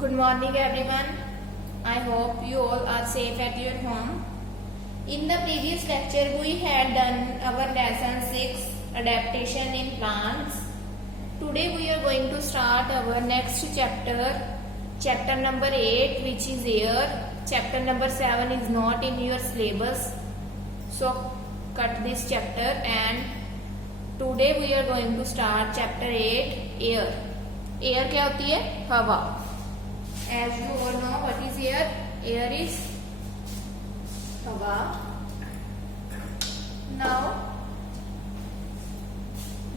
Good morning everyone. I hope you all are safe at your home. In the previous lecture we had done our lesson 6 adaptation in plants. Today we are going to start our next chapter number 8, which is air. Chapter number 7 is not in your syllabus, so cut this chapter, and today we are going to start chapter 8, air. Air क्या होती है? हवा. As you all know, what is air? Air is हवा. Now,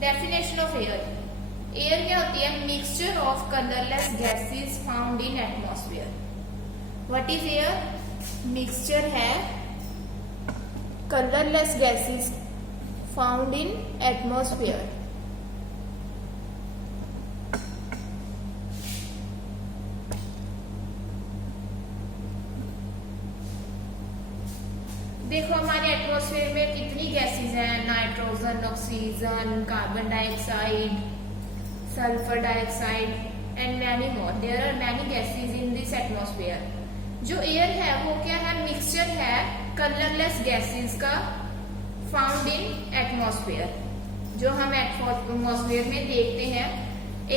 definition of air. Air क्या होती है? Mixture of colorless gases found in atmosphere. What is air? Mixture है colorless gases found in atmosphere. देखो हमारे एटमॉस्फेयर में कितनी gases हैं, nitrogen, oxygen, carbon dioxide, sulphur dioxide and many more. There are many gases in this atmosphere. जो air है वो क्या है? मिक्सचर है कलरलेस गैसेस का फाउंड इन एटमॉस्फेयर. जो हम एटमॉस्फेयर में देखते हैं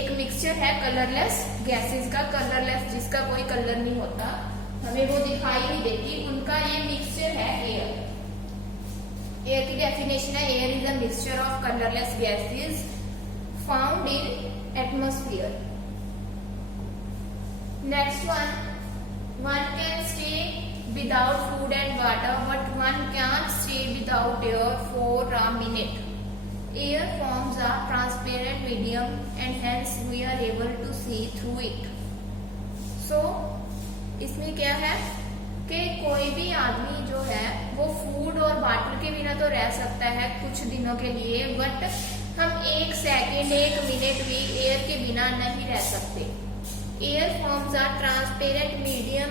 एक मिक्सचर है कलरलेस गैसेस का. कलरलेस जिसका कोई कलर नहीं होता, हमें वो दिखाई नहीं देती, उनका ये मिक्सचर है एयर. एयर की डेफिनेशन है air is a mixture of colourless gases found in atmosphere. Next one can stay without food and water, but one can stay without air for a minute. Air forms a transparent medium and hence we are able to see through it. So इसमें क्या है कि कोई भी आदमी जो है वो फूड और वाटर के बिना तो रह सकता है कुछ दिनों के लिए, बट हम एक सेकेंड, एक मिनट भी एयर के बिना नहीं रह सकते. Air forms are transparent medium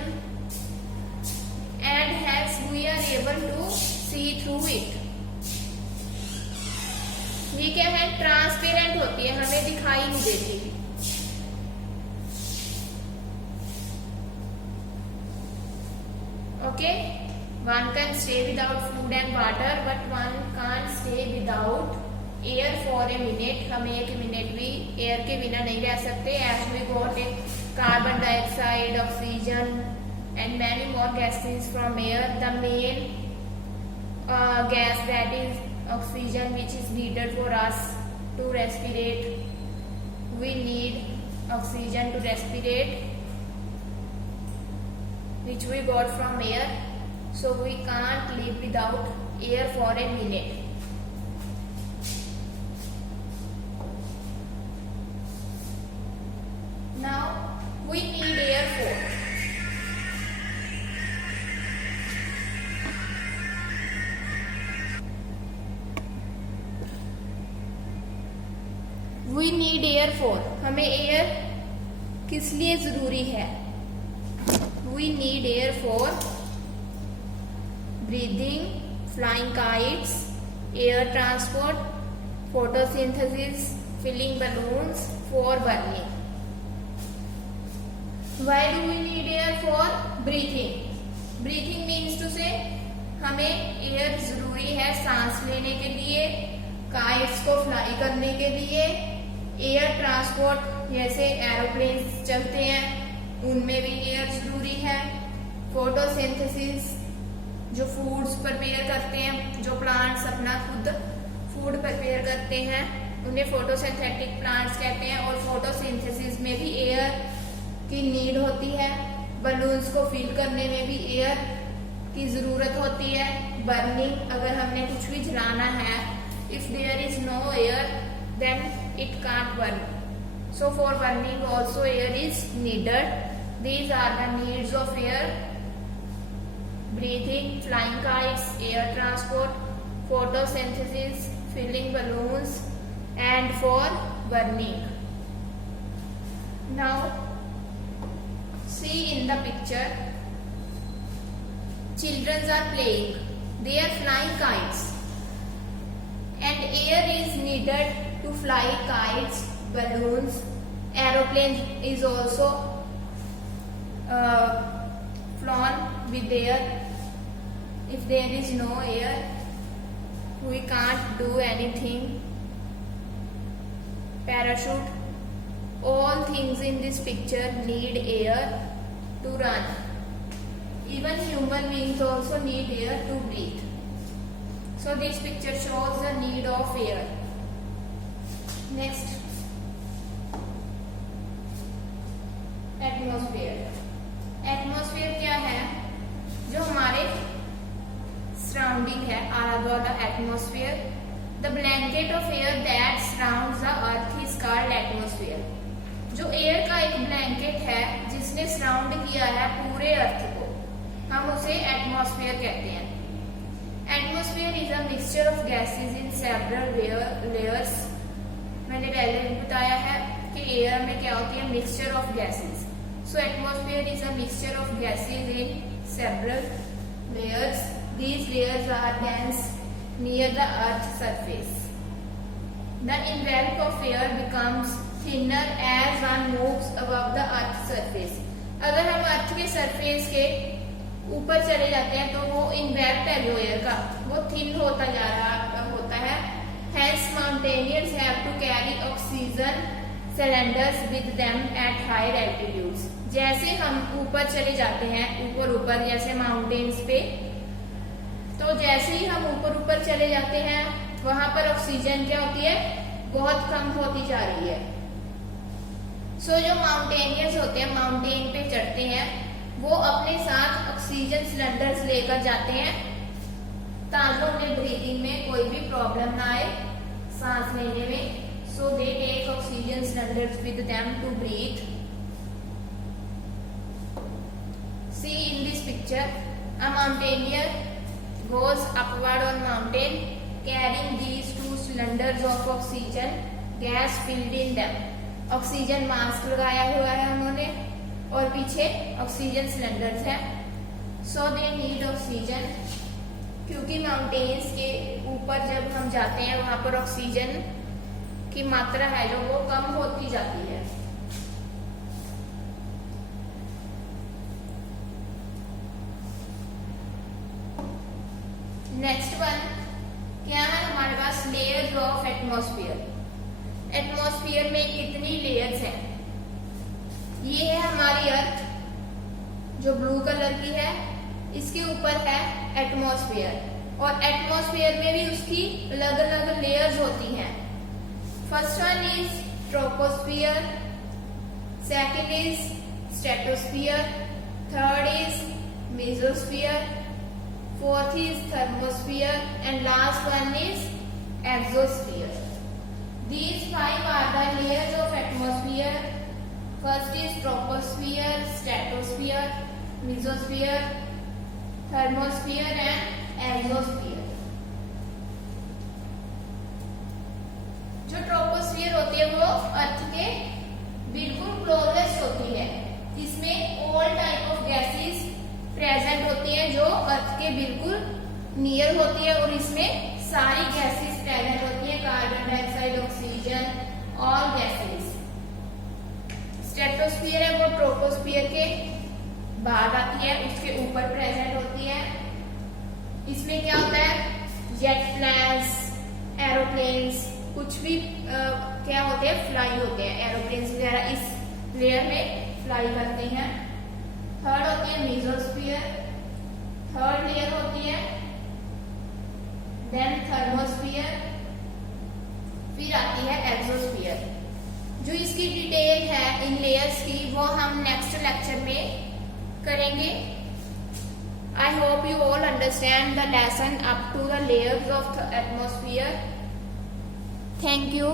and hence we are able to see through it. ये क्या है? ट्रांसपेरेंट होती है, हमें दिखाई नहीं देती. Okay, one can stay without food and water, but one can't stay without air for a minute. हम एक मिनट भी एयर के बिना नहीं रह सकते. As we got carbon dioxide, oxygen, and many more gases from air. The main gas that is oxygen, which is needed for us to respirate. We need oxygen to respirate, which we got from air, so we can't live without air for a minute. Now we need air for हमें air किस लिए जरूरी है? We need air for breathing, flying kites, air transport, photosynthesis, filling balloons, for burning. Why do we need air for breathing? Breathing means to say हमें air जरूरी है सांस लेने के लिए, काइट्स को फ्लाई करने के लिए, एयर ट्रांसपोर्ट जैसे एरोप्लेन चलते हैं उनमें भी एयर जरूरी है. फोटोसिंथेसिस जो फूड्स प्रिपेयर करते हैं, जो प्लांट्स अपना खुद फूड प्रिपेयर करते हैं उन्हें फोटोसिंथेटिक प्लांट्स कहते हैं. और फोटोसिंथेसिस में भी एयर की नीड होती है. बलून्स को फिल करने में भी एयर की जरूरत होती है. बर्निंग, अगर हमने कुछ भी जलाना है, if there is no air then it can't burn. So for burning also air is needed. These are the needs of air: breathing, flying kites, air transport, photosynthesis, filling balloons, and for burning. Now see in the picture, children are playing. They are flying kites, and air is needed to fly kites, balloons. Aeroplane is also flown with air. If there is no air, we can't do anything. Parachute. All things in this picture need air to run. Even human beings also need air to breathe. So this picture shows the need of air. Next, atmosphere. Atmosphere क्या है? जो हमारे surrounding है, आला दुआला atmosphere. The blanket of air that surrounds the earth is called atmosphere. जो air का एक ब्लैंकेट है जिसने सराउंड किया है पूरे अर्थ को, हम उसे एटमॉस्फेयर कहते हैं. Atmosphere is a mixture of gases in several layers. मैंने पहले भी बताया है कि एयर में क्या होती है, mixture of gases. So atmosphere is a mixture of gases in several layers. These layers are dense near the Earth's surface. The envelope of air becomes thinner as one moves above the Earth's surface. अगर हम अर्थ के surface के ऊपर चले जाते हैं तो वो envelope है जो एयर का, वो थिन होता जा रहा होता है. Hence mountaineers have to carry oxygen cylinders with them at higher altitudes. जैसे हम ऊपर चले जाते हैं, ऊपर जैसे माउंटेन्स पे, तो जैसे ही हम ऊपर चले जाते हैं वहां पर ऑक्सीजन क्या होती है, बहुत कम होती जा रही है. सो जो माउंटेनियर्स होते हैं, माउंटेन पे चढ़ते हैं, वो अपने साथ ऑक्सीजन सिलेंडर्स लेकर जाते हैं ताकि उन्हें ब्रीदिंग में कोई भी प्रॉब्लम ना आए, सांस लेने में. So they take oxygen cylinders with them to breathe. See in this picture, a mountaineer goes upward on mountain carrying these two cylinders of oxygen gas filled in them. Oxygen mask लगाया हुआ है उन्होंने और पीछे oxygen cylinders है. So they need oxygen. क्योंकि mountains के ऊपर जब हम जाते हैं वहां पर ऑक्सीजन की मात्रा है जो वो कम होती जाती है. नेक्स्ट वन क्या है हमारे पास, लेयर्स ऑफ एटमॉस्फेयर. एटमॉस्फेयर में कितनी लेयर्स हैं? ये है हमारी अर्थ जो ब्लू कलर की है, इसके ऊपर है एटमॉस्फेयर, और एटमॉस्फेयर में भी उसकी अलग अलग लेयर्स होती हैं. First one is troposphere, second is stratosphere, third is mesosphere, fourth is thermosphere, and last one is exosphere. These five are the layers of atmosphere. First is troposphere, stratosphere, mesosphere, thermosphere and exosphere. जो troposphere होती है वो अर्थ के बिल्कुल closest होती है. इसमें all type of gases present होती हैं जो अर्थ के बिल्कुल नियर होती है, और इसमें सारी गैसेस प्रेजेंट होती है, carbon dioxide, oxygen, all gases. Stratosphere है वो ट्रोपोस्फियर के बाद आती है, उसके ऊपर प्रेजेंट होती है. इसमें क्या होता है, जेट प्लेन्स, एरोप्लेन्स, कुछ भी क्या होते हैं, फ्लाई होते हैं. एरोप्लेन्स वगैरह इस लेयर में फ्लाई करते हैं. थर्ड होती है मेसोस्फीयर, थर्ड लेयर होती है. देन थर्मोस्फीयर, फिर आती है एक्सोस्फीयर. जो इसकी डिटेल है इन लेयर्स की वो हम नेक्स्ट लेक्चर में करेंगे. I hope you all understand the lesson up to the layers of the atmosphere. Thank you.